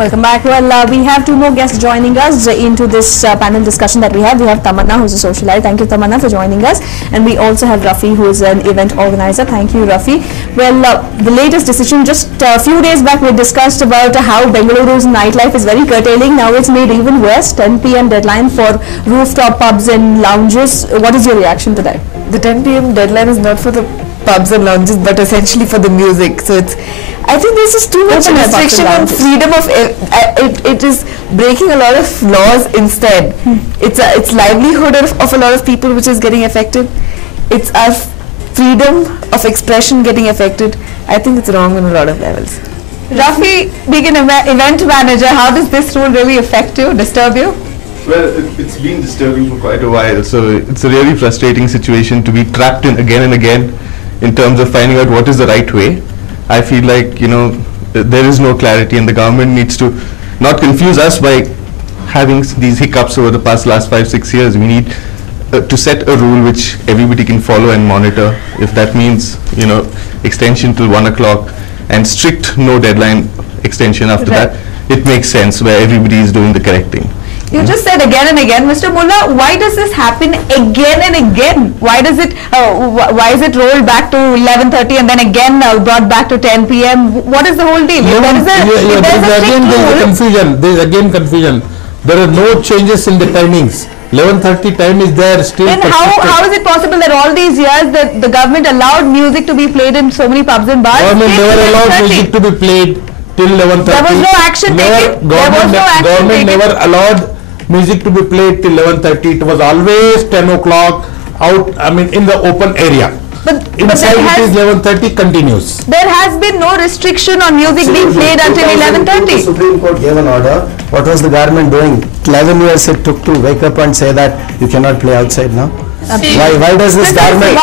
Welcome back. Well, we have two more guests joining us into this panel discussion that we have. We have Tamanna, who's a socialite. Thank you, Tamanna, for joining us. And we also have Rafi, who is an event organizer. Thank you, Rafi. Well, the latest decision, just a few days back, we discussed about how Bangalore'S nightlife is very curtailing. Now it's made even worse. 10 p.m. deadline for rooftop pubs and lounges. What is your reaction to that? The 10 p.m. deadline is not for the pubs and lounges, but essentially for the music. So it's, I think there's just too much restriction on freedom of, it is breaking a lot of laws instead. It's livelihood of a lot of people which is getting affected. It's our freedom of expression getting affected. I think it's wrong on a lot of levels. Rafi, being an event manager, how does this rule really affect you, disturb you? Well, it's been disturbing for quite a while, so it's a really frustrating situation to be trapped in again and again in terms of finding out what is the right way. I feel like, you know, there is no clarity, and the government needs to not confuse us by having these hiccups over the last 5-6 years. We need to set a rule which everybody can follow and monitor. If that means, you know, extension till 1 o'clock and strict no deadline extension after that, it makes sense where everybody is doing the correct thing. You just said again and again, Mr. Mullah, why does this happen again and again? Why does it, why is it rolled back to 11:30 and then again brought back to 10 p.m.? What is the whole deal? There is again confusion. There are no changes in the timings. 11:30 time is there still. Then how is it possible that all these years that the government allowed music to be played in so many pubs and bars? Government never allowed music to be played till 11:30. There was no action taken? There was no action taken? Government never allowed music to be played till 11:30. It was always 10 o'clock out, I mean, in the open area. But inside it is 11:30 continues. There has been no restriction on music being played until 11:30. The Supreme Court gave an order. What was the government doing? 11 years it took to wake up and say that you cannot play outside now. Why does this government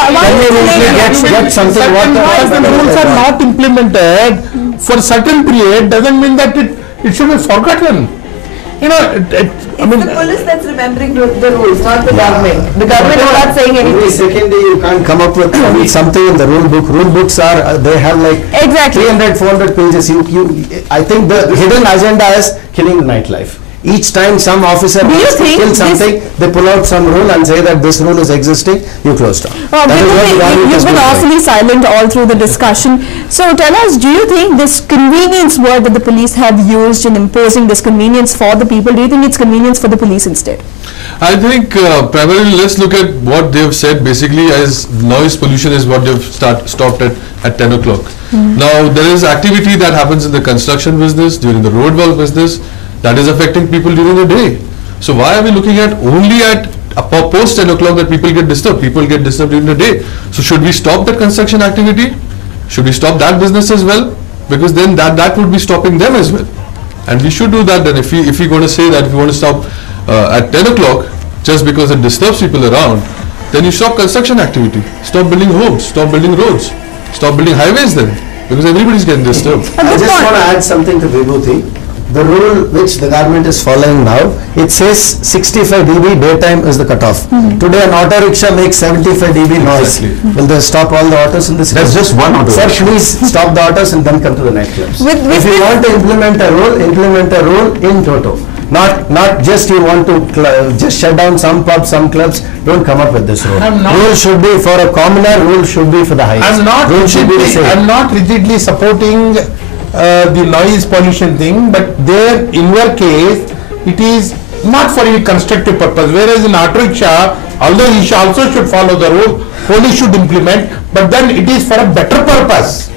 get something? Because the rules are not implemented for certain period doesn't mean that it should be forgotten. You know, I mean, the police that's remembering the rules, not the government. The government is not saying anything. Secondly, you can't come up with something in the rule book. Rule books are, they have like 300, 400 pages. I think the hidden agenda is killing the nightlife. Each time some officer wants to kill something, they pull out some rule and say that this rule is existing, you close down. You've been awfully silent all through the discussion. So tell us, do you think this convenience word that the police have used in imposing this convenience for the people, do you think it's convenience for the police instead? I think primarily let's look at what they've said basically as noise pollution is what they've stopped at 10 o'clock. Now there is activity that happens in the construction business, during the road work business, that is affecting people during the day. So why are we looking at only at post 10 o'clock that people get disturbed? People get disturbed during the day. So should we stop that construction activity? Should we stop that business as well? Because then that would be stopping them as well. And we should do that then. If we're going to say that if we want to stop at 10 o'clock just because it disturbs people around, then you stop construction activity. Stop building homes, stop building roads, stop building highways then. Because everybody's getting disturbed. I just want to add something to Vibhuti. The rule which the government is following now, it says 65 dB daytime is the cutoff. Today an auto rickshaw makes 75 dB noise. Will they stop all the autos in this? That's just one auto. Sir, please stop the autos and then come to the nightclubs. If you want to implement a rule in toto. Not just you want to just shut down some pubs, some clubs. Don't come up with this rule. Rule should be for a commoner. Rule should be for the highest. I'm not rigidly supporting the noise pollution thing, but there in your case it is not for any constructive purpose, whereas in auto rickshaw, although he also should follow the rule, police should implement, but then it is for a better purpose.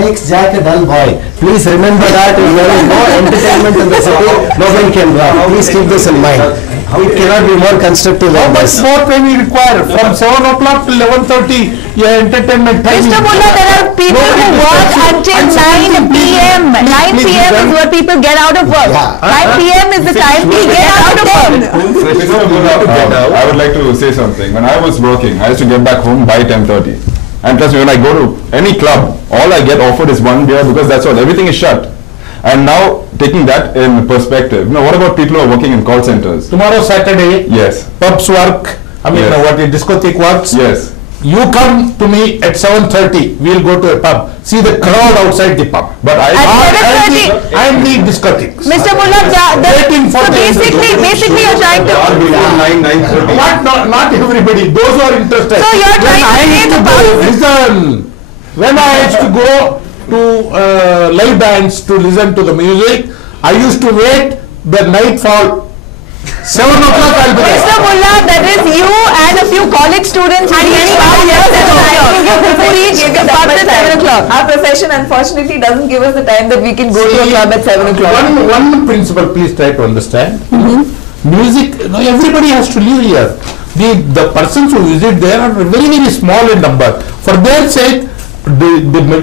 Makes Jack a dull boy. Please remember that if there is no entertainment in the city, nobody can drive. Please keep this in mind. It cannot be more constructive than this. How much more time you require? From 7 o'clock till 11:30, your entertainment time. Mr. Mullah, there are people who work until 9 p.m. 9 p.m. is where people get out of work. 9 p.m. is the time we get out of work. I would like to say something. When I was working, I used to get back home by 10:30. And plus, when I go to any club, all I get offered is one beer because that's all. Everything is shut. And now, taking that in perspective, now what about people who are working in call centers? Tomorrow Saturday, yes, pubs work, I mean, yes. What discotheque works. Yes. You come to me at 7:30. We'll go to a pub. See the crowd outside the pub. But I am the discotheques. Mr. Mullah, Waiting for so basically you're trying to... Not everybody. Those who are interested. So you're trying to say the pub... Listen. When I used to go to live bands to listen to the music, I used to wait the nightfall. 7 o'clock I'll be there. Mr. Mullah, that is you and a few college students and anybody else who reach the pub at 7 o'clock. Our profession unfortunately doesn't give us the time that we can go to a club at 7 o'clock. One principle, please try to understand. Music, everybody has to live here. The persons who visit there are very, very small in number. For their sake, the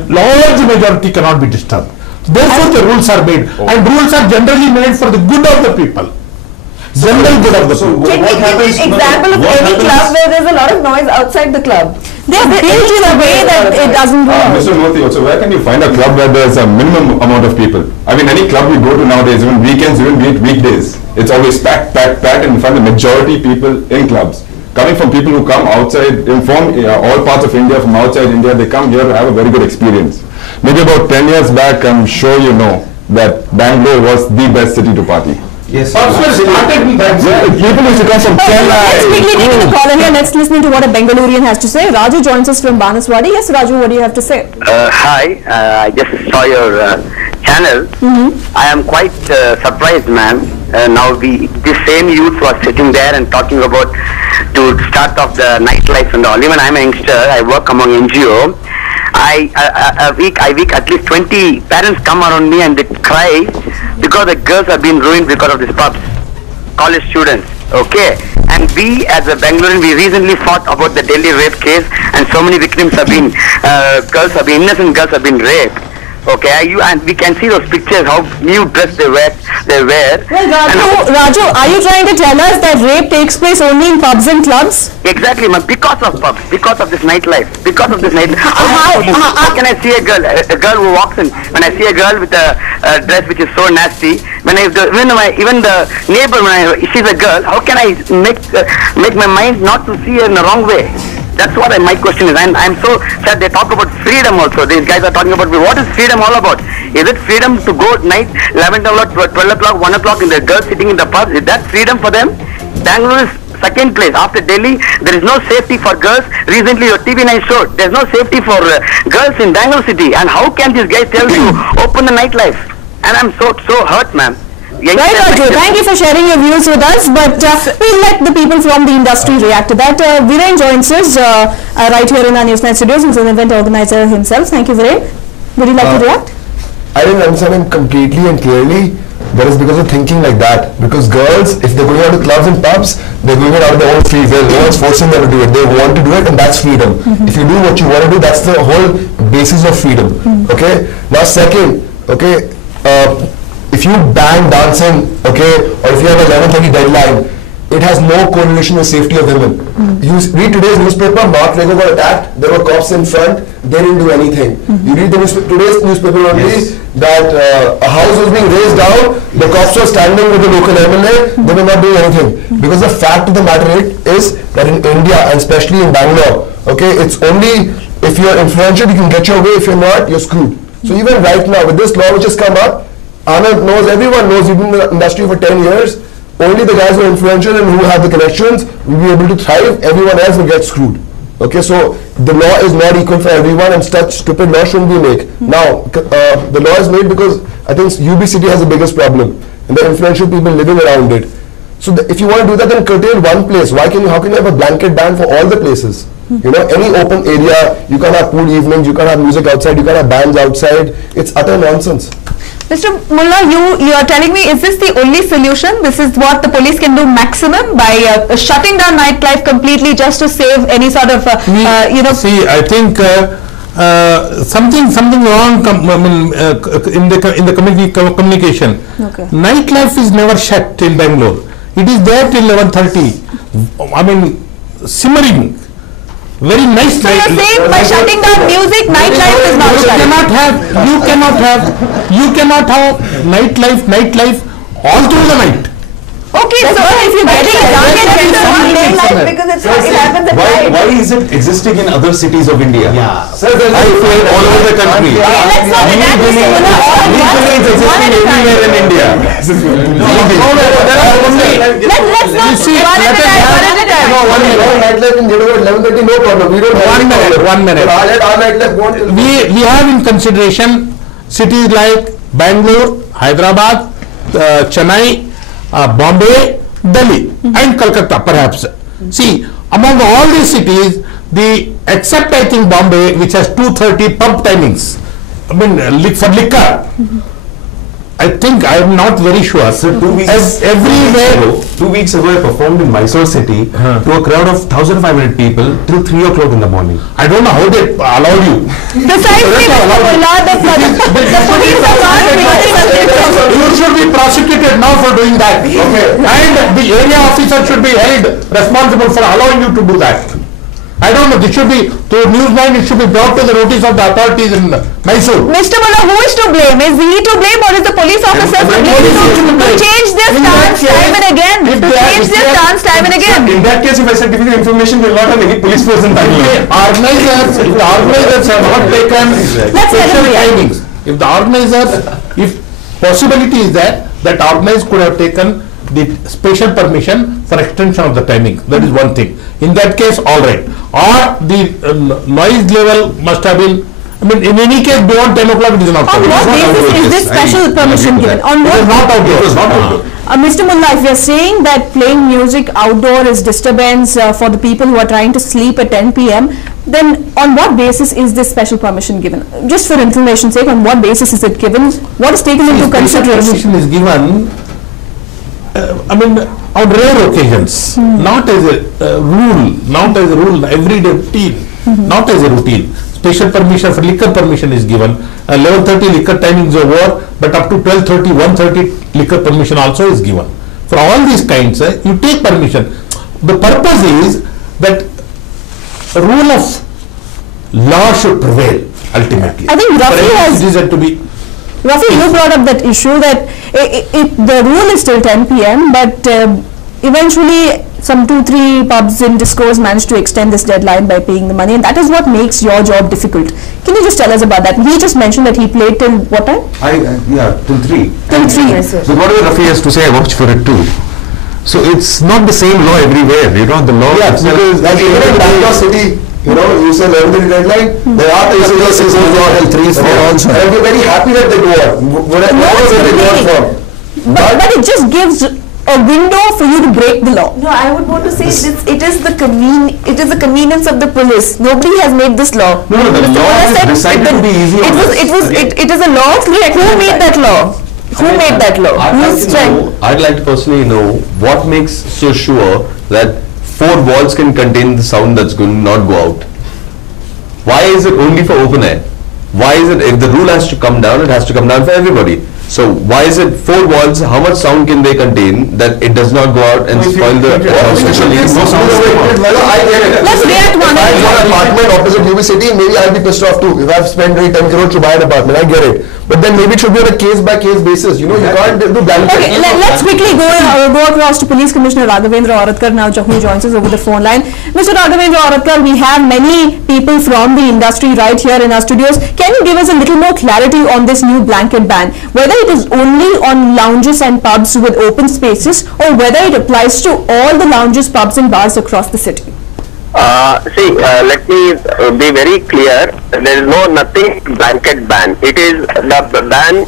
large majority cannot be disturbed. Therefore, the rules are made. And rules are generally made for the good of the people. General good of the people. Can we give an example of any club where there's a lot of noise outside the club? They're built in a way that it doesn't go. Mr. Murthy, also, where can you find a club where there's a minimum amount of people? I mean, any club you go to nowadays, even weekends, even weekdays, it's always packed, and you find the majority people in clubs. Coming from people who come outside, from all parts of India, from outside India, they come here to have a very good experience. Maybe about 10 years back, I'm sure you know that Bangalore was the best city to party. Yes. Started in Bangalore. People used to come from Chennai. Let's quickly take the call here. Let's listen to what a Bangalorean has to say. Raju joins us from Banaswadi. Yes, Raju, what do you have to say? Hi, I just saw your channel. I am quite surprised, ma'am. Now the same youth who are sitting there and talking about to start off the nightlife and all. Even I'm a youngster. I work among NGO. A week at least 20 parents come around me and they cry because the girls have been ruined because of these pubs, college students, okay? And we as a Bangalorean, we recently fought about the Delhi rape case and so many victims have been, innocent girls have been raped. Okay, and we can see those pictures, how new dress they wear. Well, Raju, are you trying to tell us that rape takes place only in pubs and clubs? Exactly, ma'am. Because of pubs, because of this nightlife, How can I see a girl who walks in? When I see a girl with a dress which is so nasty, even the neighbor, when she's a girl, how can I make my mind not to see her in the wrong way? That's what my question is. I'm so sad. They talk about freedom also. These guys are talking about what is freedom all about? Is it freedom to go at night, 11 o'clock, 12 o'clock, 1 o'clock, and the girls sitting in the pub? Is that freedom for them? Bangalore is second place after Delhi. There is no safety for girls. Recently, your TV9 showed there's no safety for girls in Bangalore city. And how can these guys tell you open the nightlife? And I'm so hurt, ma'am. Right, Raju. Thank you for sharing your views with us. But we'll let the people from the industry react to that. Viren joins us right here in our Newsnight studios. He's an event organizer himself. Thank you, Viren. Would you like to react? I didn't understand him completely and clearly. That is because of thinking like that. Because girls, if they're going out to clubs and pubs, they're going out of their own free will. No one's forcing them to do it. They want to do it, and that's freedom. If you do what you want to do, that's the whole basis of freedom. Okay. Now, second, okay. If you ban dancing, okay, or if you have a 11:30 deadline, it has no correlation with safety of women. You read today's newspaper, Mark Rego got attacked, there were cops in front, they didn't do anything. You read today's newspaper only that a house was being razed down, the cops were standing with the local MLA, they were not doing anything. Because the fact of the matter is that in India, and especially in Bangalore, okay, it's only if you're influential, you can get your way, if you're not, you're screwed. So even right now, with this law which has come up, Anand knows, everyone knows, you've been in the industry for 10 years, only the guys who are influential and who have the connections will be able to thrive, everyone else will get screwed. Okay, so the law is not equal for everyone and such stupid law shouldn't be made. Now, the law is made because I think UB City has the biggest problem and the influential people living around it. So if you want to do that, then curtail one place. How can you have a blanket ban for all the places? You know, any open area, you can't have pool evenings, you can't have music outside, you can't have bands outside. It's utter nonsense. Mr. Mullah, you are telling me, is this the only solution? This is what the police can do maximum by shutting down nightlife completely just to save any sort of, See, I think something wrong in the communication. Okay. Nightlife is never shut in Bangalore. It is there till 11:30. I mean, simmering. Very nice. So you're saying by shutting down music, nightlife is not shut. You cannot have nightlife all through the night. Okay, so if you get it done, because it happens at night. Why is it existing in other cities of India? Yeah. Sir, there's all over the country. Let's not attack this woman Legally, it's existing everywhere in India. Let's not one at a time. No, 1 minute. Nightlife in Jeddah at 11:30, no problem. We don't have 1 minute. Our nightlife won't. We have in consideration cities like Bangalore, Hyderabad, Chennai, Bombay, Delhi, and Calcutta perhaps. See, among all these cities, except I think Bombay, which has 2:30 pub timings, I mean for liquor. I think I am not very sure. Sir, 2 weeks everywhere. 2 weeks ago, I performed in Mysore city to a crowd of 1,500 people till 3 o'clock in the morning. I don't know how they allowed you. Precisely, the police are not You should be prosecuted now for doing that. Okay. And the area officer should be held responsible for allowing you to do that. I don't know, this should be, to Newsline, it should be brought to the notice of the authorities in Mysore. Mr. Mullah, who is to blame? Is he to blame or is the police officers to blame? To change their stance time and again. To change their stance time and again. In that case, if I said the information, we will not have any police force in Bangalore. If the organizers have not taken special timings, if the organizers, if possibility is that organizers could have taken the special permission for extension of the timing. That is one thing. In that case, all right. Or the noise level must have been, I mean, in any case, beyond 10 o'clock it is not. On what basis is this special permission given? On what? It is not outdoor. It is not outdoor. Mr. Mullah, if you are saying that playing music outdoor is disturbance for the people who are trying to sleep at 10 p.m., then on what basis is this special permission given? Just for information's sake, on what basis is it given? What is taken into consideration? Permission is given, I mean, on rare occasions, not as a rule, everyday routine, not as a routine. Special permission for liquor permission is given. 11:30 liquor timings are over, but up to 12:30, 1:30 liquor permission also is given. For all these kinds, you take permission. The purpose is that a rule of law should prevail ultimately. I think Rafi has... Rafi, you brought up that issue that the rule is till 10 p.m. but eventually some 2-3 pubs in Discourse managed to extend this deadline by paying the money, and that is what makes your job difficult. Can you just tell us about that? He just mentioned that he played till what time? Till 3. Till 3. So whatever Rafi has to say, I watched for it too. So it's not the same law everywhere. You know, the law. Yeah, because like even in Bangalore city, you know, you say 11:30 deadline, there are places till 3, 4 also. And I'll be very happy that they go out. Whatever they go out for. But it just gives a window for you to break the law. No, I would want to say it is the convenience of the police. Nobody has made this law. No, the law is decided to be easy. It is a law. Who made that law? Who made that law? I'd like to personally know what makes so sure that 4 walls can contain the sound that's going to not go out. Why is it only for open air? Why is it, if the rule has to come down, it has to come down for everybody? So why is it 4 walls, how much sound can they contain that it does not go out and spoil the Let's react one. If I have an apartment opposite UB City, maybe I'll be pissed off too. If I've spent 10 crores to buy an apartment, I get it. But then maybe it should be on a case-by-case basis. You know, you can't do blanket. Okay, let's quickly go across to Police Commissioner Raghavendra Oratkar now, who joins us over the phone line. Mr. Raghavendra Oratkar, we have many people from the industry right here in our studios. Can you give us a little more clarity on this new blanket ban? Whether it is only on lounges and pubs with open spaces, or whether it applies to all the lounges, pubs and bars across the city? Let me be very clear. There is nothing blanket ban. It is the ban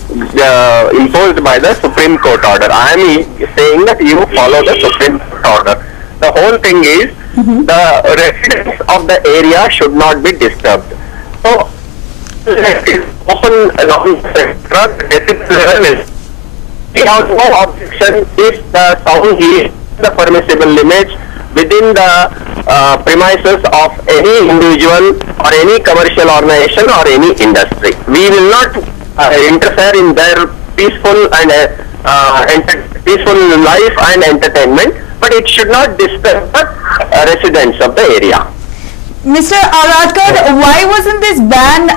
imposed by the Supreme Court order. I am saying that you follow the Supreme Court order. The whole thing is the residents of the area should not be disturbed. So, open along the decibel level is. We have no objection if the sound is the permissible limits within the premises of any individual or any commercial organization or any industry. We will not interfere in their peaceful and peaceful life and entertainment, but it should not disturb the residents of the area. Mr. Oratkar, why wasn't this ban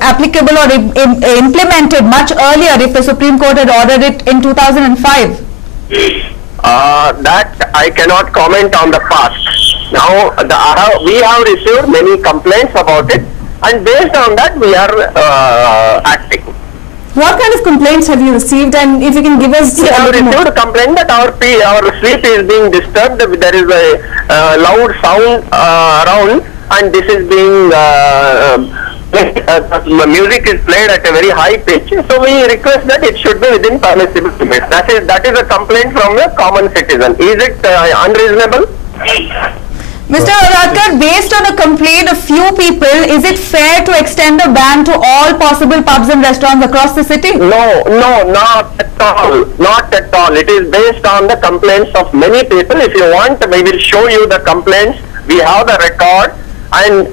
applicable or implemented much earlier if the Supreme Court had ordered it in 2005? That I cannot comment on the past. Now, we have received many complaints about it, and based on that, we are acting. What kind of complaints have you received, and if you can give us we have received a complaint that our sleep is being disturbed. There is a loud sound around, and this is being music is played at a very high pitch. So we request that it should be within permissible limits. That is a complaint from a common citizen. Is it unreasonable? Mr. Aradkar, based on a complaint of few people, is it fair to extend the ban to all possible pubs and restaurants across the city? No, not at all. Not at all. It is based on the complaints of many people. If you want, we will show you the complaints. We have the record, and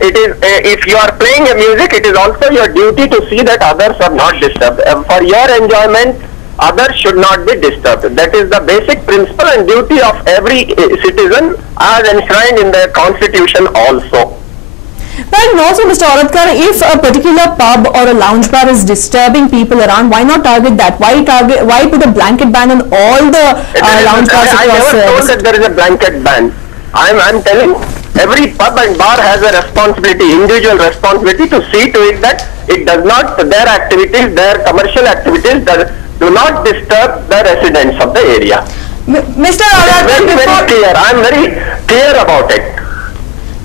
it is if you are playing a music, it is also your duty to see that others are not disturbed. For your enjoyment, others should not be disturbed. That is the basic principle and duty of every citizen as enshrined in the constitution also. Well, and also, Mr. Aradkar, if a particular pub or a lounge bar is disturbing people around, why not target that? Why put a blanket ban on all the lounge bars across? I never told that there is a blanket ban. I'm telling every pub and bar has a responsibility, individual responsibility, to see to it that it does not, their activities, their commercial activities do not disturb the residents of the area. Mr. Aradkar, very clear. I am very clear about it.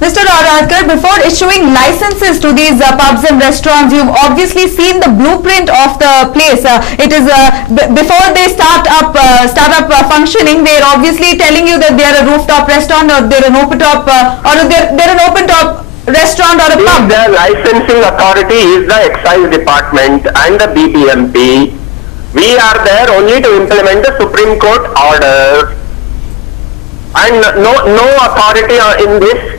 Mr. Aradkar, before issuing licenses to these pubs and restaurants, you've obviously seen the blueprint of the place. It is before they start up functioning, they're obviously telling you that they are a rooftop restaurant, or they're an open top, or they're an open top restaurant or a pub. The licensing authority is the excise department and the BBMP. We are there only to implement the Supreme Court order, and no authority in this.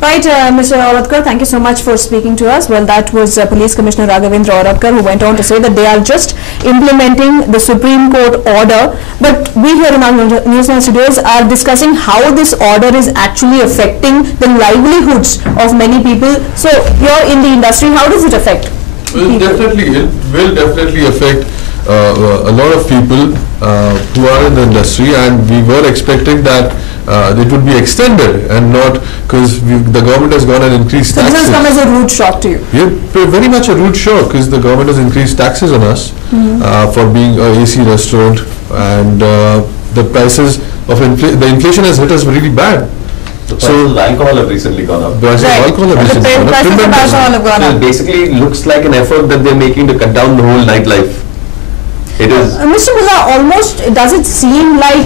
Right, Mr. Aradkar, thank you so much for speaking to us. Well, that was Police Commissioner Raghavendra Aradkar, who went on to say that they are just implementing the Supreme Court order, but we here in our Newsline studios are discussing how this order is actually affecting the livelihoods of many people. So, you're in the industry, how does it affect? Well, it will definitely affect a lot of people who are in the industry, and we were expecting that it would be extended and not, because the government has gone and increased taxes. So this has come as a rude shock to you? Yeah, very much a rude shock, because the government has increased taxes on us for being a AC restaurant, and the prices of the inflation has hit us really bad. The prices of alcohol have recently gone up. Prices of alcohol have recently gone up. Prices of alcohol have gone up. It basically looks like an effort that they're making to cut down the whole nightlife. It is. Mr. Mullah, almost does it seem like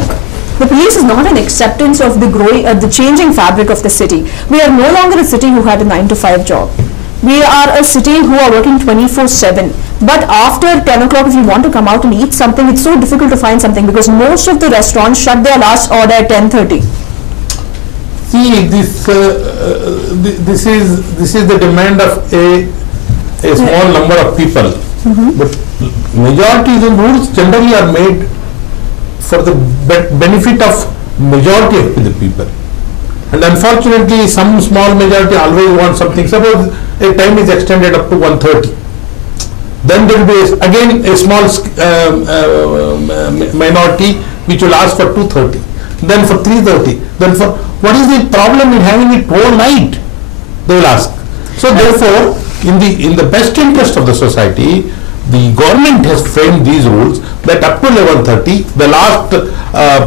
the police is not an acceptance of the changing fabric of the city. We are no longer a city who had a 9-to-5 job. We are a city who are working 24/7. But after 10 o'clock, if you want to come out and eat something, it's so difficult to find something, because most of the restaurants shut their last order at 10:30. See, this is the demand of a small number of people, but majority of the rules generally are made for the benefit of majority of the people, and unfortunately some small majority always want something. Suppose a time is extended up to 1:30, then there will be again a small minority which will ask for 2:30, then for 3:30, then for, what is the problem in having it whole night, they will ask. So therefore, in the best interest of the society, the government has framed these rules that up to 11:30, the last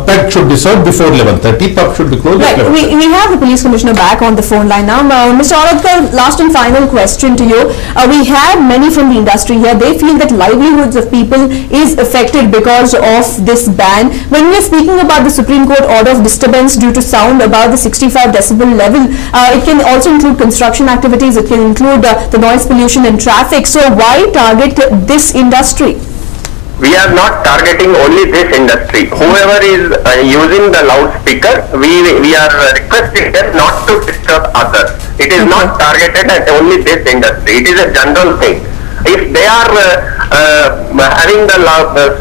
peg should be served before 11:30, pub should be closed at 11:30. We have the police commissioner back on the phone line now. Mr. Aradkar, last and final question to you. We have many from the industry here. They feel that livelihoods of people is affected because of this ban. When we are speaking about the Supreme Court order of disturbance due to sound above the 65 decibel level, it can also include construction activities, it can include the noise pollution and traffic. So why target this industry? We are not targeting only this industry. Whoever is using the loudspeaker, we are requesting them not to disturb others. It is not targeted at only this industry. It is a general thing. If they are having the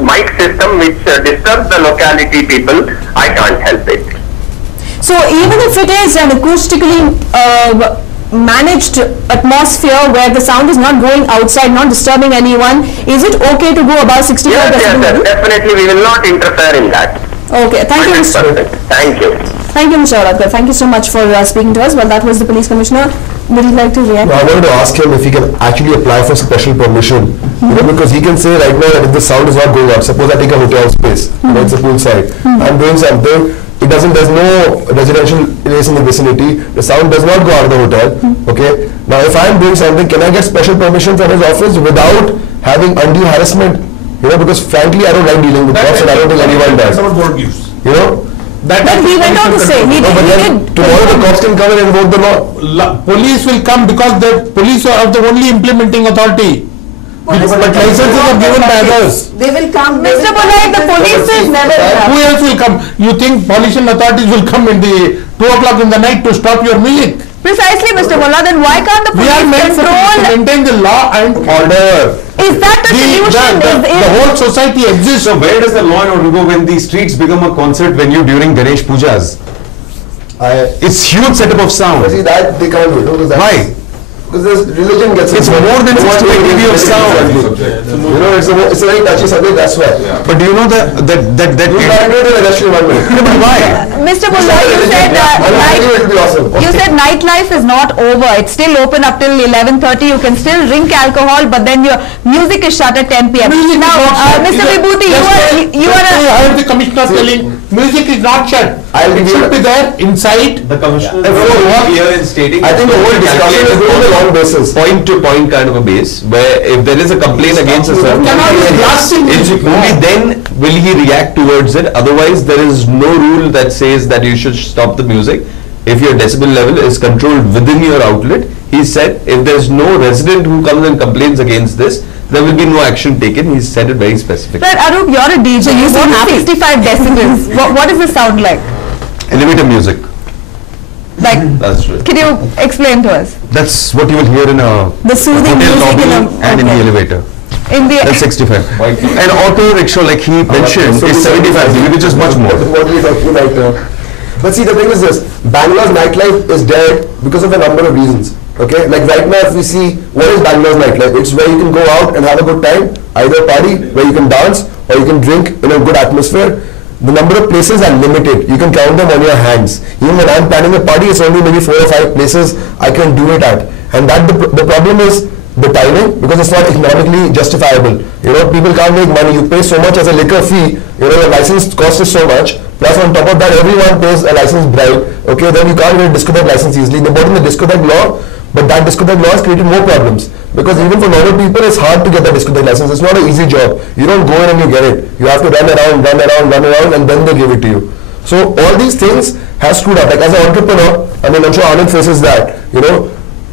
mic system which disturbs the locality people, I can't help it. So even if it is an acoustically managed atmosphere where the sound is not going outside, not disturbing anyone? Is it okay to go above 65 decibel level? Definitely we will not interfere in that. Okay, thank you, Mr. Thank you. Thank you, Mr. Auradkar. Thank you so much for speaking to us. Well, that was the police commissioner. Would you like to react? No, I wanted to ask him if he can actually apply for special permission. You know, because he can say right now that if the sound is not going up, suppose I take a hotel space, you know, it's a poolside, I'm doing something, there's no residential place in the vicinity, the sound does not go out of the hotel, okay? Now if I'm doing something, can I get special permission from his office without having undue harassment? You know, because frankly I don't like dealing with cops and I don't think anyone does. You know? But he went on to say, he did. Tomorrow the cops can come and invoke the law. Police will come because the police are the only implementing authority. But licenses are given by others. They will come. Mr. Mullah, the police is never come. Who else will come? You think pollution authorities will come in the 2 o'clock in the night to stop your music? Precisely, Mr. Mullah. Then why can't the We are police meant to control? maintain the law and order. Is that the solution? The whole society exists. So where does the law and order go when the streets become a concert venue during Ganesh Pujas? It's huge setup of sound. See that they can't do it. Why? Because this religion gets It's more than 65 dB of sound. You know, it's a very touchy subject, that's why. But do you know that We can't do it in a industrial environment. but why? Mr. Mullah, you said nightlife is not over. It's still open up till 11:30. You can still drink alcohol, but then your music is shut at 10 p.m. Now, Mr. Vibhuti, you are I heard the commissioner telling music is not shut. It should be there inside. The commissioner here in stating. I think the whole discussion is going on a long basis. Point to point kind of a base, where if there is a complaint against a certain only then will he react towards it. Otherwise, there is no rule that says that you should stop the music. If your decibel level is controlled within your outlet, he said, if there is no resident who comes and complains against this, there will be no action taken. He said it very specifically. Sir, Arup, you're a DJ. You have 65 decibels. What does this sound like? Elevator music. Like, That's right. can you explain to us? That's what you will hear in a The soothing hotel music in lobby and in the elevator. In the That's 65. And auto rickshaw, like he mentioned, is 75 dB, which is much more. What we are talking right now. But see, the thing is this, Bangalore's nightlife is dead because of a number of reasons. Okay, like right now if we see, what is Bangalore's nightlife? It's where you can go out and have a good time, either a party where you can dance or you can drink in a good atmosphere. The number of places are limited. You can count them on your hands. Even when I'm planning a party, it's only maybe 4 or 5 places I can do it at. And that the problem is the timing, because it's not economically justifiable. You know, people can't make money. You pay so much as a liquor fee. You know, the license cost is so much. Plus on top of that, everyone pays a license bribe. Okay, then you can't get a discotheque license easily. They brought in the discotheque law, but that discotheque law has created more problems. Because even for normal people, it's hard to get the discotheque license. It's not an easy job. You don't go in and you get it. You have to run around, and then they give it to you. So all these things have screwed up. Like as an entrepreneur, I mean, I'm sure Anand faces that. You know,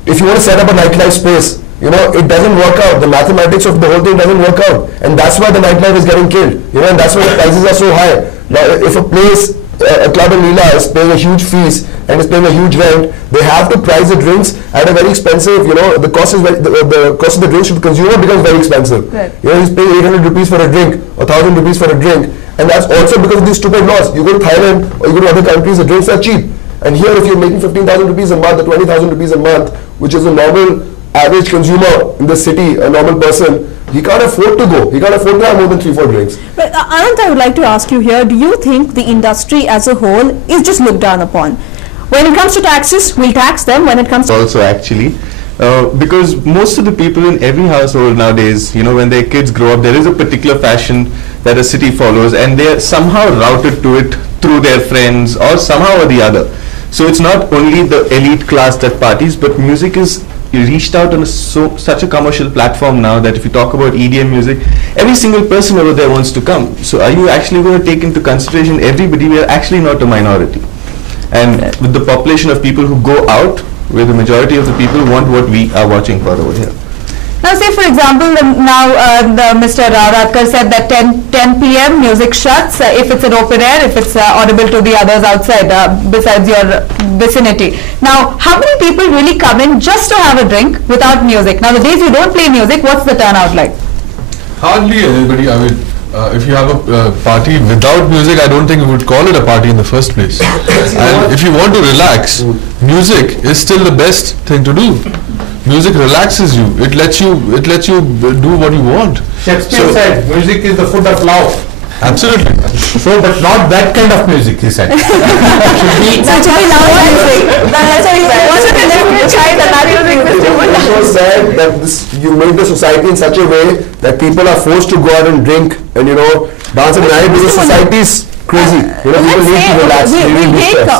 if you want to set up a nightlife space, you know, it doesn't work out. The mathematics of the whole thing doesn't work out. And that's why the nightlife is getting killed. You know, and that's why the prices are so high. Now, if a place, a club in Leela is paying a huge fees and is paying a huge rent, they have to price the drinks at a very expensive, you know, the cost is the cost of the drinks to the consumer becomes very expensive. Right. You know, he's paying 800 rupees for a drink, 1,000 rupees for a drink. And that's also because of these stupid laws. You go to Thailand or you go to other countries, the drinks are cheap. And here if you're making 15,000 rupees a month or 20,000 rupees a month, which is a normal average consumer in the city, a normal person, he can't afford to go. He can't afford to have more than 3-4 drinks. But Anand, I would like to ask you here, do you think the industry as a whole is just looked down upon? When it comes to taxes, we'll tax them. When it comes to... Also actually, because most of the people in every household nowadays, you know, when their kids grow up, there is a particular fashion that a city follows and they are somehow routed to it through their friends or somehow or the other. So it's not only the elite class that parties, but music is reached out on such a commercial platform now that if you talk about EDM music, every single person over there wants to come. So are you actually going to take into consideration everybody? We are actually not a minority. And with the population of people who go out, where the majority of the people want what we are watching for over here. Now, say for example, Mr. Auradkar said that 10 p.m. music shuts if it's an open air, if it's audible to the others outside, besides your vicinity. Now, how many people really come in just to have a drink without music? Now, the days you don't play music, what's the turnout like? Hardly anybody. I mean, if you have a party without music, I don't think we would call it a party in the first place. And if you want to relax, music is still the best thing to do. Music relaxes you. It lets you do what you want. Shakespeare said, music is the food of love. Absolutely. So, but not that kind of music, he said. That's why now music. That's why It was said that you make the society in such a way that people are forced to go out and drink and dance at night because society is crazy. People need to relax.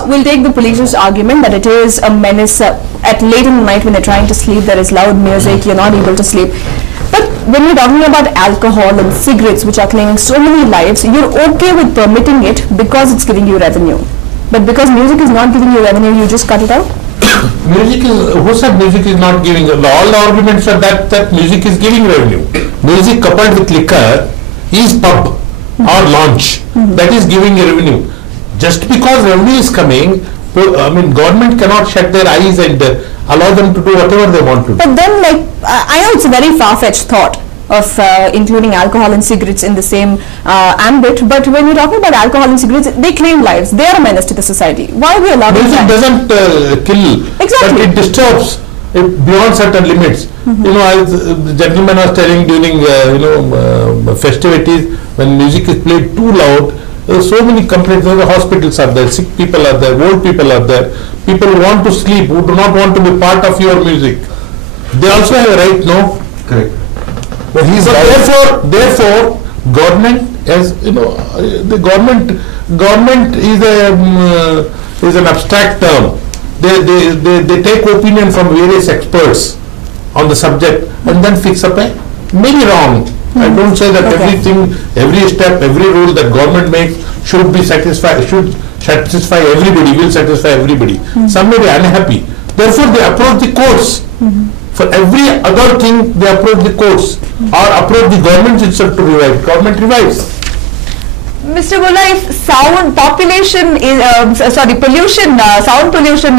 We'll take the police's argument that it is a menace at late in the night when they're trying to sleep. There is loud music. You're not able to sleep. But when we're talking about alcohol and cigarettes, which are claiming so many lives, you're okay with permitting it because it's giving you revenue. But because music is not giving you revenue, you just cut it out? Who said music is not giving? All the arguments are that music is giving revenue. Music coupled with liquor is pub or launch. That is giving revenue. Just because revenue is coming, government cannot shut their eyes and allow them to do whatever they want to do. But then, I know it's a very far-fetched thought of including alcohol and cigarettes in the same ambit, but when we're talking about alcohol and cigarettes, they claim lives. They are a menace to the society. Why are we allowed music that? Doesn't kill, exactly. but it disturbs beyond certain limits. The gentleman was telling during festivities, when music is played too loud, there are so many complaints. The hospitals are there, sick people are there, old people are there, people who want to sleep, who do not want to be part of your music. They also have a right, no? Correct. But therefore, government, as the government is an abstract term. They take opinion from various experts on the subject and then fix up a maybe wrong. I don't say that everything, every step, every rule that government makes should satisfy everybody, will satisfy everybody. Some may be unhappy. Therefore, they approach the courts. For every other thing, they approach the courts or approach the government itself to revive. Government revives. Mr. Mulla, if sound pollution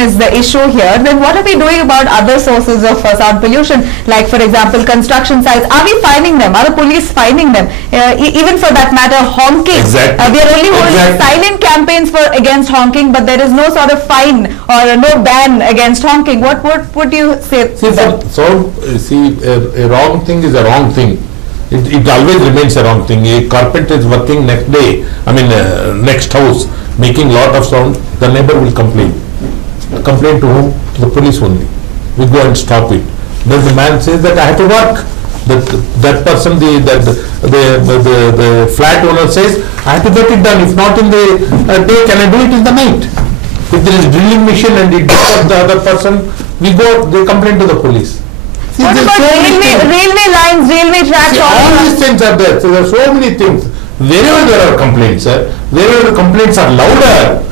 is the issue here, then what are we doing about other sources of sound pollution? Like, for example, construction sites. Are we fining them? Are the police fining them? Even for that matter, honking. Exactly. We are only holding silent campaigns against honking, but there is no sort of fine or no ban against honking. What would you say? A wrong thing is a wrong thing. It always remains a wrong thing. A carpenter is working next house, making lot of sound, the neighbor will complain. Complain to whom? To the police only. We go and stop it. Then the man says that I have to work. That person, the flat owner says, I have to get it done. If not in the day, can I do it in the night? If there is drilling machine and it disturbs the other person, they complain to the police. What about railway lines, railway tracks? All these things are there. So there are so many things. Wherever there are complaints, wherever the complaints are louder,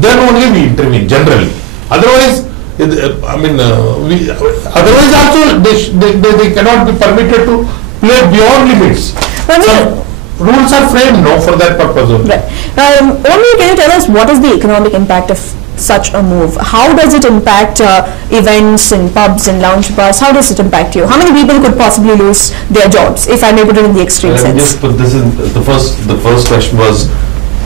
then only we intervene generally. Otherwise, otherwise also they cannot be permitted to play beyond limits. Rules are framed for that purpose only. Right. Only can you tell us what is the economic impact of such a move? How does it impact events in pubs and lounge bars? How does it impact you? How many people could possibly lose their jobs, if I may put it in the extreme sense? Just put this in the first question was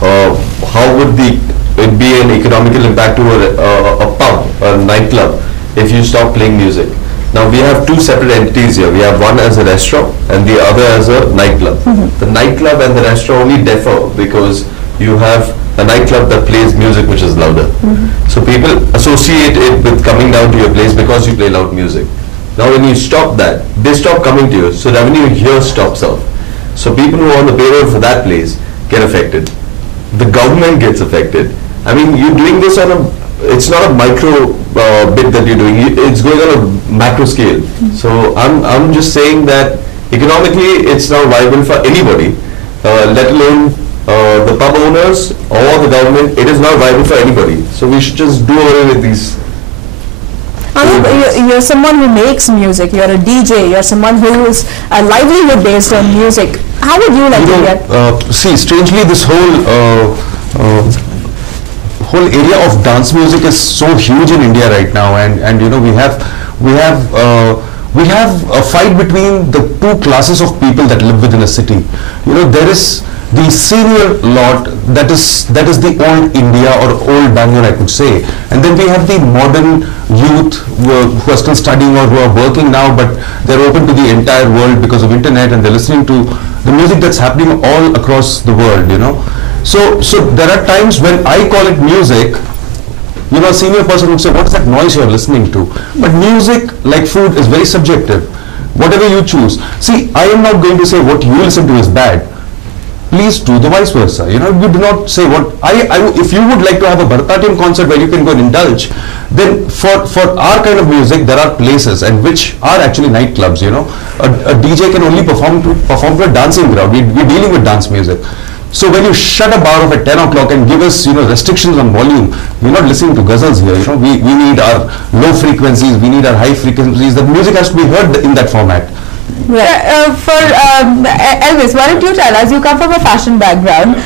how would it be an economical impact to a pub, a nightclub, if you stop playing music? Now we have two separate entities here. We have one as a restaurant and the other as a nightclub. The nightclub and the restaurant only differ because you have a nightclub that plays music which is louder. So people associate it with coming down to your place because you play loud music. Now when you stop that, they stop coming to you. So revenue here stops off. So people who are on the payroll for that place get affected. The government gets affected. I mean, you're doing this it's not a micro bit that you're doing. It's going on a macro scale. So I'm just saying that economically it's not viable for anybody, let alone the pub owners or the government. It is not viable for anybody. So we should just do away with these. Anup, you're someone who makes music. You're a DJ. You're someone who is a livelihood based on music. How would you like to get? See, strangely, this whole area of dance music is so huge in India right now, and we have we have a fight between the two classes of people that live within a city. You know, there is the senior lot, that is the old India or old Bangalore, I could say, and then we have the modern youth who are still studying or who are working now, but they're open to the entire world because of internet, and they're listening to the music that's happening all across the world, you know. So there are times when I call it music, you know, a senior person would say, what is that noise you're listening to? But music, like food, is very subjective. Whatever you choose. See, I am not going to say what you listen to is bad. Please do the vice versa. You know, you do not say what if you would like to have a Bharatanatyam concert where you can go and indulge, then for our kind of music there are places, and which are actually nightclubs. You know, a DJ can only perform to a dancing crowd. We're dealing with dance music. So when you shut a bar off at 10 o'clock and give us, you know, restrictions on volume, we're not listening to ghazals here. You know, we need our low frequencies, we need our high frequencies. The music has to be heard in that format. Elvis, why don't you tell us, you come from a fashion background,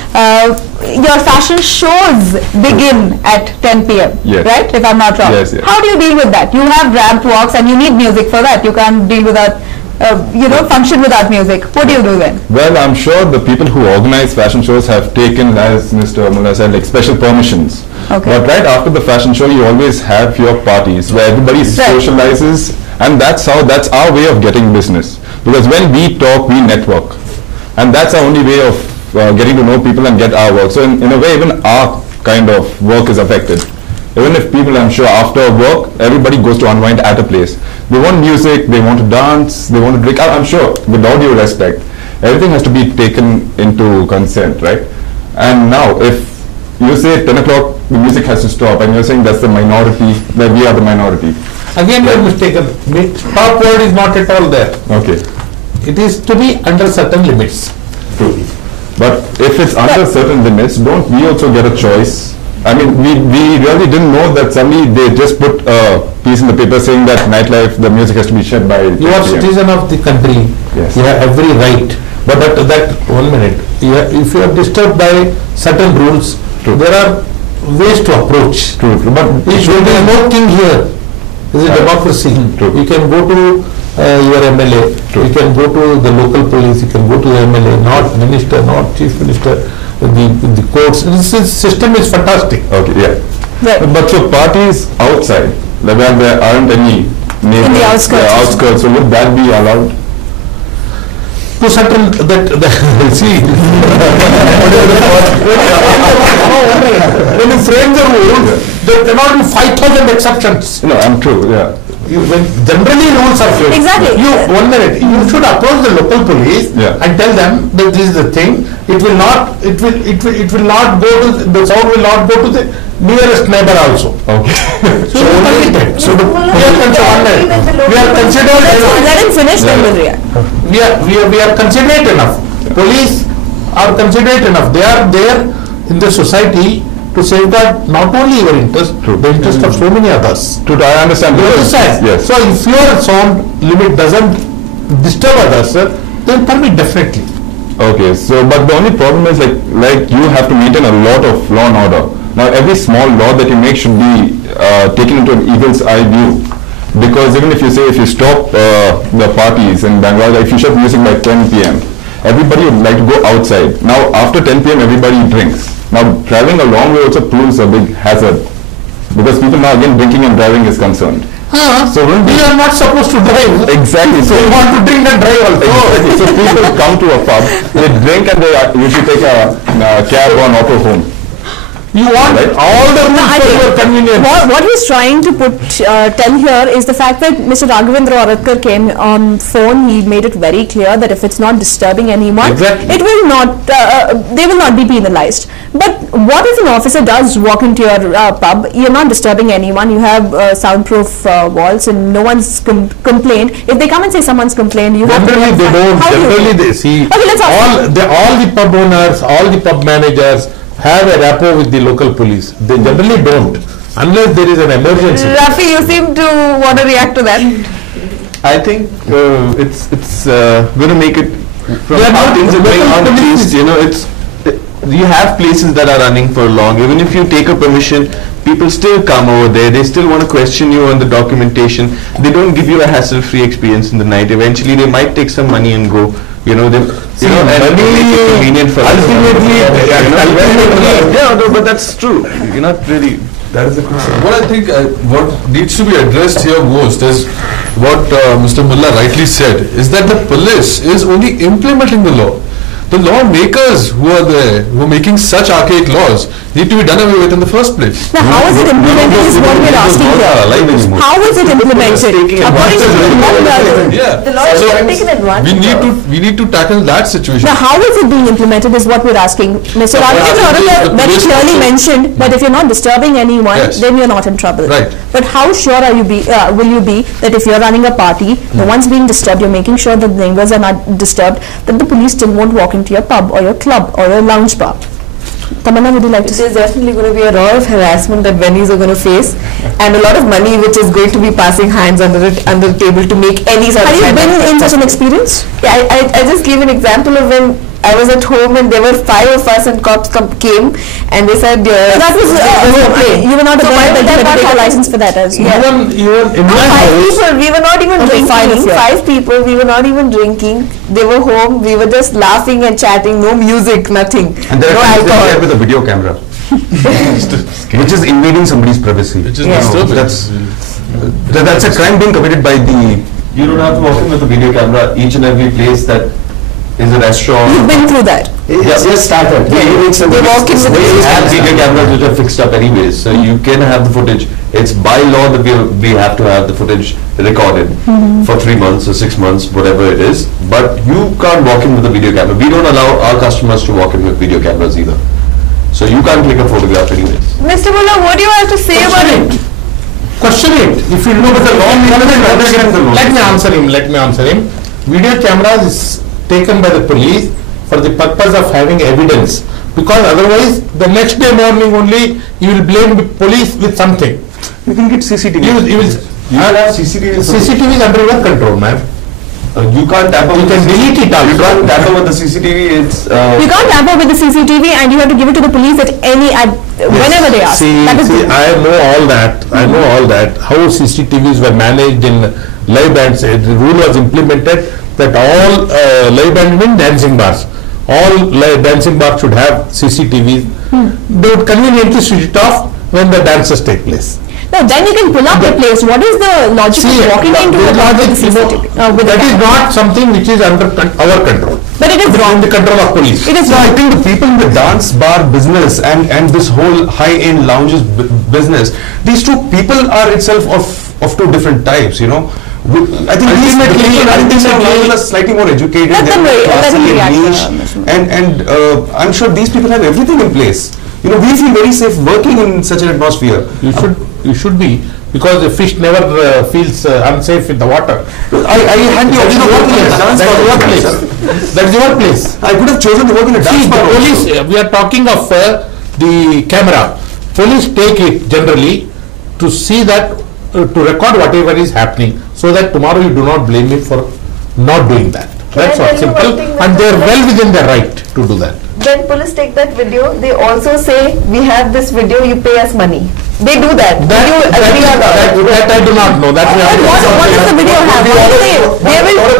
your fashion shows begin at 10 p.m. Yes. Right, if I'm not wrong. Yes, yes. How do you deal with that? You have ramped walks and you need music for that. You can't deal without, function without music. What do you do then? Well, I'm sure the people who organize fashion shows have taken, as Mr. Mulla said, like special permissions. Okay. But right after the fashion show, you always have your parties where everybody socializes, and that's our way of getting business. Because when we talk, we network, and that's our only way of getting to know people and get our work. So in a way, even our kind of work is affected. Even if people, I'm sure, after work, everybody goes to unwind at a place. They want music, they want to dance, they want to drink. I'm sure, with all due respect, everything has to be taken into consent, right? And now, if you say 10 o'clock, the music has to stop, and you're saying that's the minority, that we are the minority. Again, you're mistaken. Top word is not at all there. Okay. It is to be under certain limits. True. But if it's under certain limits, don't we also get a choice? I mean, we really didn't know that suddenly they just put a piece in the paper saying that nightlife, the music has to be shut by 10 You are PM. citizen of the country. Yes. You have every right. But that 1 minute, if you are disturbed by certain rules, there are ways to approach. True. But there is no king here. This is democracy. True. You can go to your MLA, you can go to the local police, you can go to the MLA, not minister, not chief minister, the courts. This system is fantastic. Okay, yeah. But for parties outside, like where there aren't any neighbors, in the outskirts, so would that be allowed? To settle that see, when you frame the rule, there cannot be 5,000 exceptions. No, I'm true, yeah. Generally rules are fixed. Exactly. 1 minute. You should approach the local police and tell them that this is the thing. It will not go to the sound will not go to the nearest neighbor also. Okay. So we are considered. Let him finish, then we'll react. We are considerate enough. Police are considerate enough. They are there in the society to safeguard not only your interest, the interest of so many others. I understand. Yes. So if your sound limit doesn't disturb others, then permit definitely. Okay, so but the only problem is like you have to maintain a lot of law and order. Now every small law that you make should be taken into an eagle's eye view. Because even if you stop the parties in Bangalore, if you shut music by 10 p.m., everybody would like to go outside. Now after 10 p.m. everybody drinks. Now driving a long way also proves a big hazard. Because people now again drinking and driving is concerned. So we are not supposed to drive. Exactly. So we want to drink and drive also. Exactly. So people come to a pub, they drink and they usually take a cab or an auto home. You want all the rules for your convenience. What he's trying to tell here is the fact that Mr. Raghavendra Oratkar came on phone. He made it very clear that if it's not disturbing anyone, it will not. They will not be penalized. But what if an officer does walk into your pub? You're not disturbing anyone. You have soundproof walls, and no one's complained. If they come and say someone's complained, you have to. Generally, they don't. Generally, they see. Okay, let's all the pub owners, all the pub managers have a rapport with the local police. They generally don't, unless there is an emergency. Rafi, you seem to want to react to that. I think it's going to make it from Yeah, how things are going on. At least, you have places that are running for long. Even if you take a permission, people still come over there. They still want to question you on the documentation. They don't give you a hassle-free experience in the night. Eventually, they might take some money and go. You know, they, you know, and make it convenient for ultimately, yeah, no, but that's true. You're not really. That is the question. What I think, what needs to be addressed here most is what Mr. Mullah rightly said, is that the police is only implementing the law. The lawmakers who are there, who are making such archaic laws, need to be done away with in the first place. Now, how is it implemented is what we're asking here. How is it implemented? According to the law is taken advantage. We need to tackle that situation. Now, how is it being implemented is what we're asking. Mr. Raghav very clearly mentioned that if you're not disturbing anyone, then you're not in trouble. Right. But how sure are you will you be that if you're running a party, no one's being disturbed, you're making sure that the neighbors are not disturbed, that the police still won't walk into your pub or your club or your lounge bar? Tamanna, would you like to say? There's definitely going to be a lot of harassment that venues are going to face, and a lot of money which is going to be passing hands under the table to make any sort of. Have you been in such an experience? Yeah, I just gave an example of when I was at home and there were 5 of us and cops came and they said that was you were not aware that you had to take a license for that as well. Even in my house. We were not even drinking. 5 people. We were not even drinking. They were home. We were just laughing and chatting. No music, nothing. And there no are alcohol. there with a video camera, which is invading somebody's privacy. Which is disturbing. That's a crime being committed by the. You don't have to walk in with a video camera each and every place that is a restaurant. You've been through that. It's just started. They walk in with video cameras which are fixed up anyways, so you can have the footage. It's by law that we have to have the footage recorded for 3 months or 6 months, whatever it is. But you can't walk in with a video camera. We don't allow our customers to walk in with video cameras either. So you can't click a photograph anyways. Mr. Mullah, what do you have to say about it? Question it. If you know the law, let me answer him. Video cameras is taken by the police for the purpose of having evidence, because otherwise the next day morning only you will blame the police with something. You can get CCTV. You will have CCTV. CCTV is under your control, ma'am. You can't tamper. You can delete it out. You can't tamper with the CCTV. It's you can't tamper with the CCTV, and you have to give it to the police at whenever they ask. I know all that. I know all that. How CCTVs were managed in live bands. The rule was implemented that all live band mean dancing bars. All dancing bars should have CCTVs. They would conveniently switch it off when the dances take place. No, then you can pull up the place. What is the logic of walking into a bar with CCTV? That is not something which is under our control. But it is wrong. In the control of police. It is So wrong. I think the people in the dance bar business and this whole high-end lounges business, these two people are itself of two different types, you know. I think ultimately are slightly more educated, and I'm sure these people have everything in place. You know, we feel very safe working in such an atmosphere. You should be, because the fish never feels unsafe in the water. I had the option of working in a dance bar. That's your place. I could have chosen to work in a dance bar. Police, we are talking of the camera. Police take it generally to see that, to record whatever is happening, so that tomorrow you do not blame him for not doing that. That's all, simple, and they are well within their right to do that. When police take that video, they also say, we have this video, you pay us money. They do that. That I do not know. That what does the video have?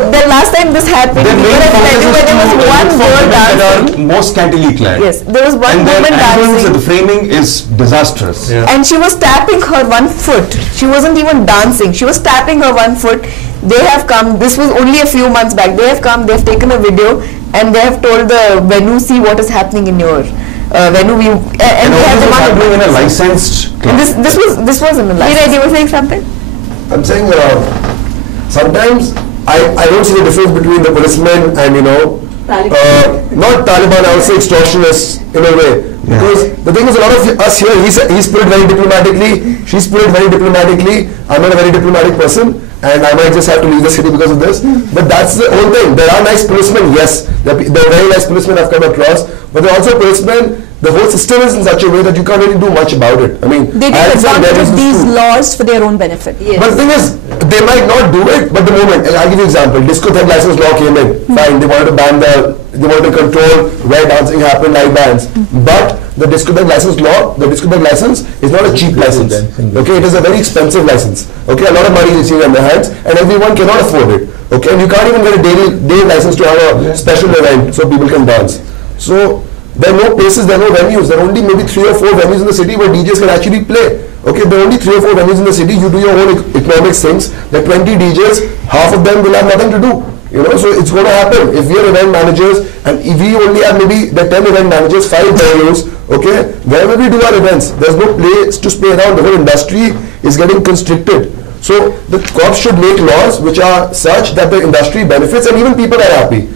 The last time this happened, we were at venue where there was one girl dancing. More scantily clad. Yes, there was one woman dancing. The framing is disastrous. Yeah. And she was tapping her one foot. She wasn't even dancing. She was tapping her one foot. They have come, this was only a few months back, they have come, they have taken a video and they have told the venue, see what is happening in your venue. And they have demanded in a licensed club. This was in a license. You were saying something? I'm saying sometimes I don't see the difference between the policemen and, you know, not Taliban, I would say extortionists in a way. Yeah. Because the thing is, a lot of us here, he's put it very diplomatically, she's put it very diplomatically. I'm not a very diplomatic person, and I might just have to leave the city because of this. But that's the whole thing. There are nice policemen, yes. There are very nice policemen I've come across, but there are also policemen the whole system is in such a way that you can't really do much about it. I mean, they take advantage of these laws for their own benefit. Yes. But the thing is, they might not do it, but the moment, I'll give you an example, discotheque license law came in, fine, they wanted to ban they wanted to control where dancing happened, live bands, but the discotheque license law, the discotheque license is not a cheap license, okay, it is a very expensive license, okay, a lot of money is in their hands, and everyone cannot afford it, okay, and you can't even get a day license to have a special event so people can dance. So there are no places, there are no venues, there are only maybe 3 or 4 venues in the city where DJs can actually play. Okay, there are only 3 or 4 venues in the city, you do your own economics things, the 20 DJs, half of them will have nothing to do. You know, so it's going to happen. If we are event managers and if we only have maybe the 10 event managers, 5 venues, okay, wherever we do our events, there's no place to play around. The whole industry is getting constricted. So the cops should make laws which are such that the industry benefits and even people are happy.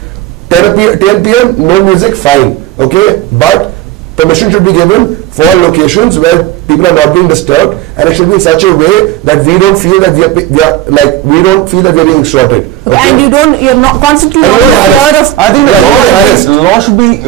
10 p.m. no music, fine, okay, but permission should be given for locations where people are not being disturbed, and it should be in such a way that we don't feel that we don't feel that we are being extorted. Okay. And you're not constantly aware of. I think the law should be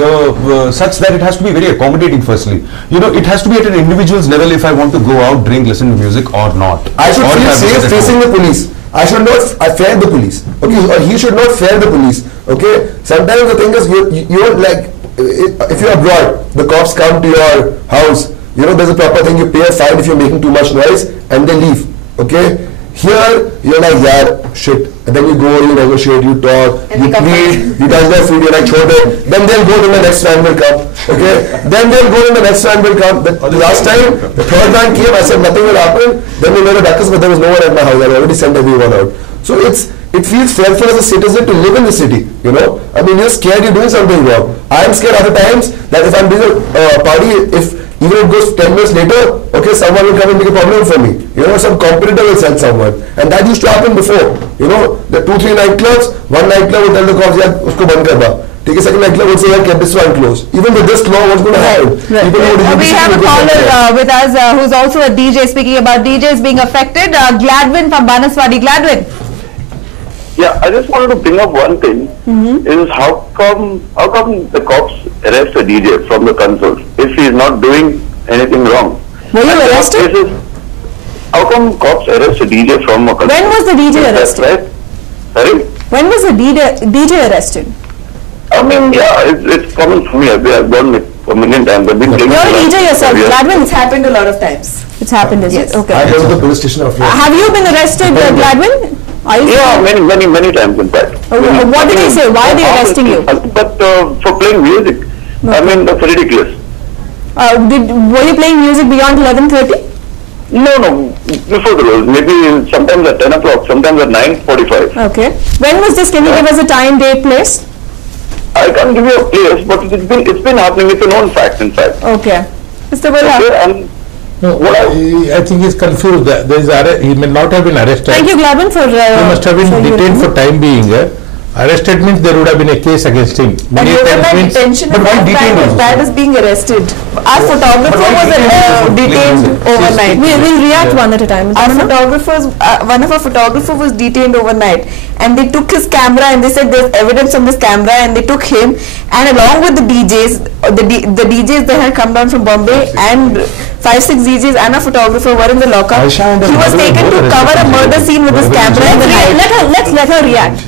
such that it has to be very accommodating. Firstly, you know, it has to be at an individual's level. If I want to go out, drink, listen to music, or not. I should feel safe facing the police. I should not fear the police. Okay, or he should not fear the police. Okay, sometimes the thing is you're like. If you're abroad, the cops come to your house, you know, there's a proper thing, you pay a fine if you're making too much noise, and they leave, okay? Here, you're like, yeah, shit, and then you go, you negotiate, you talk, you plead, you touch their food, you're like, chote, then they'll go to the next van will come, okay? Then they'll go to the next van will come. The last time, the third van came, I said nothing will happen, then we made a ruckus, but there was no one at my house, I already sent everyone out. So it feels fearful as a citizen to live in the city, you know. I mean, you're scared you're doing something wrong. I am scared other times that if I'm doing a party, if even if it goes 10 minutes later, okay, someone will come and make a problem for me. You know, some competitor will send someone. And that used to happen before. You know, the 2-3 nightclubs, one nightclub will tell the cops, yeah, usko band kar ba. Take a second nightclub would say, yeah, keep this one closed. Even with this law, what's going to happen? We have a caller with us who's also a DJ, speaking about DJs being affected. Gladwin from Banaswadi. Gladwin. Yeah, I just wanted to bring up one thing. Is how come the cops arrest a DJ from the consoles if he is not doing anything wrong? Were you arrested? How come cops arrest a DJ from a console? When was the DJ arrested? Right? Sorry? When was the DJ arrested? I mean, yeah, it's common for me. I've done it a million times. I've been You're a DJ yourself, Gladwin. It's happened a lot of times. It's happened, is it? Okay. I go to the police station of Have you been arrested, Gladwin? Yeah, many times in fact. What did they say? Why are they arresting you? But for playing music, okay. I mean, that's ridiculous. Were you playing music beyond 11:30? No, before the rules. Maybe sometimes at 10 o'clock, sometimes at 9:45. Okay. When was this? Can you give us a time, date, place? I can't give you a place, but it's been happening. It's a known fact, in fact. Okay. Mr. Bola. Okay, no, I think he's confused. He may not have been arrested. Thank you, Gladwin, for... he must have been detained for time being. Arrested means there would have been a case against him. But detention is not bad as being arrested. Our photographer was detained overnight. We'll react one at a time. One of our photographers was detained overnight, and they took his camera and they said there's evidence on this camera, and they took him, and along with the DJs, the DJs that had come down from Bombay, and 5-6 DJs and a photographer were in the lockup. He was taken to cover a murder scene with his camera. Let's let her react.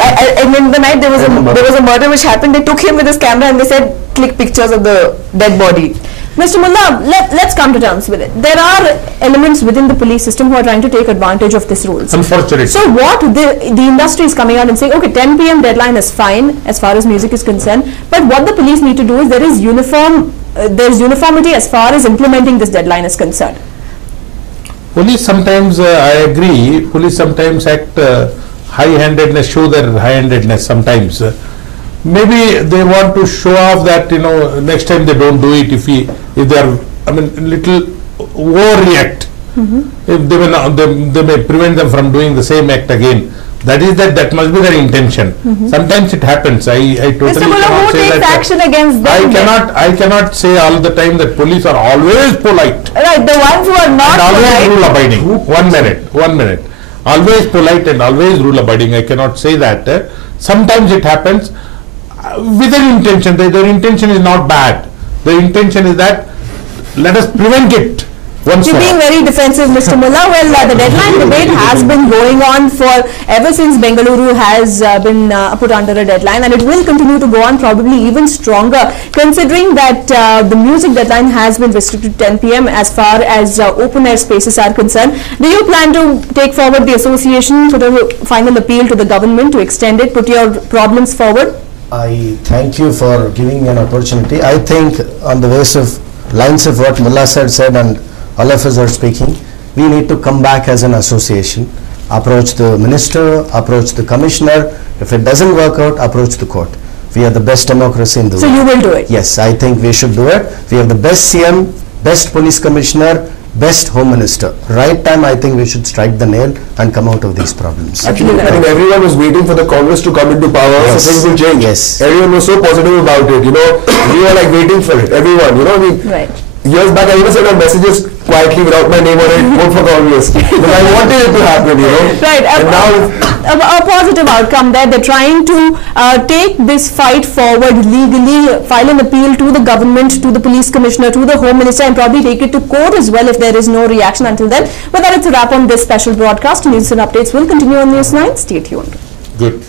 And in the night there was a murder which happened. They took him with his camera and they said click pictures of the dead body. Mr. Mullah, let's come to terms with it. There are elements within the police system who are trying to take advantage of these rules. Unfortunately. So what the industry is coming out and saying, okay, 10 p.m. deadline is fine as far as music is concerned, but what the police need to do is there is uniformity as far as implementing this deadline is concerned. Police sometimes, I agree, police sometimes act high-handedness, show their high-handedness sometimes. Maybe they want to show off that, you know, next time they don't do it if they are, I mean, little overreact. If they may prevent them from doing the same act again. That must be their intention. Sometimes it happens. I totally Mr. Mullah, who takes action against them? I cannot say all the time that police are always polite. Right, the ones who are not and always polite. rule abiding. 1 minute. Always polite and always rule abiding. I cannot say that. Sometimes it happens with an intention. Their intention is not bad. The intention is that let us prevent it. You're being very defensive, Mr. Mullah. Well, the deadline debate has been going on for ever since Bengaluru has been put under a deadline, and it will continue to go on, probably even stronger, considering that the music deadline has been restricted to 10 p.m. as far as open air spaces are concerned. Do you plan to take forward the association, put a final appeal to the government to extend it, put your problems forward? I thank you for giving me an opportunity. I think on the lines of what Mullah said and all of us are speaking, we need to come back as an association, approach the minister, approach the commissioner. If it doesn't work out, approach the court. We are the best democracy in the world. So you will do it? Yes, I think we should do it. We have the best CM, best police commissioner, best home minister. Right time, I think we should strike the nail and come out of these problems. Actually, I think everyone was waiting for the Congress to come into power, yes. So things will change. Yes. Everyone was so positive about it, you know. We were like waiting for it, everyone, you know. Right. Years back, I even sent out messages quietly without my name on it, vote for Congress. But I wanted it to happen, you know. Right. And now a positive outcome there. They're trying to take this fight forward legally, file an appeal to the government, to the police commissioner, to the home minister, and probably take it to court as well if there is no reaction until then. But that is a wrap on this special broadcast. News and updates will continue on News 9. Stay tuned. Good.